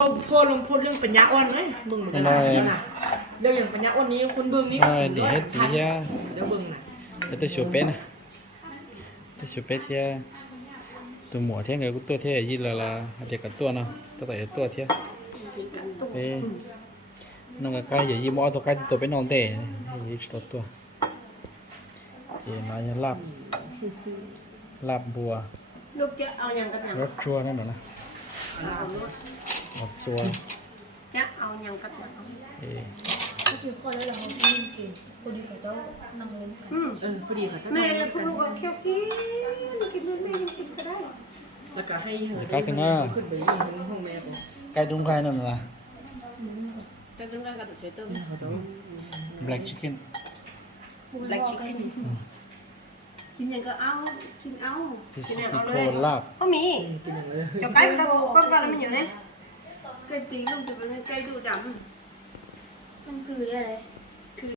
พอลงพูดเรื่องปัญญาอ่อนเลยมึงเหมือนกันนะเรื่องอย่างปัญญาอ่อนนี้คนเบิ่งนี้ เดี๋ยวให้สียา เดี๋ยวเบิ่งนะ เดี๋ยวตัวชูเป็ดนะตัวชูเป็ดเทียตัวหมูเทียงกับตัวเทียยี่ละเด็กกับตัวเนาะตัวแต่ตัวเทียเอ้น้องกับไก่อย่ายี่มอตัวไก่ตัวเป็นน้องเต้ยี่ตัวเจี๋ยมาเนี่ยลาบบัว ลูกจะเอาอย่างกันอย่าง รสชัวนั่นเหรอนะรสชัว จะเอาอย่างกันอย่าง ก็คือคนแล้วเราไม่กินคนดีเขาต้องนำเงินกัน พอดีค่ะ แม่เนี่ยพวกลูกก็เคี้ยวกินแม่ยังกินก็ได้ แล้วก็ให้ขึ้นไปยี่ห้องแม่ไป ไก่ดุงไก่นั่นเหรอ แต่ต้องการกับเสือต้ม black chicken แบล็กชิคเก้นกินอย่างก็เอากินเอา fish กินอย่าง ติ เอา โค เลย ลาบ ก็มี กินอย่างเลย เจ้าไก่ตะก็กันมันอยู่เนี่ยไก่ตีลูกจะเป็นไก่ดูดำ มันคืออะไร ไ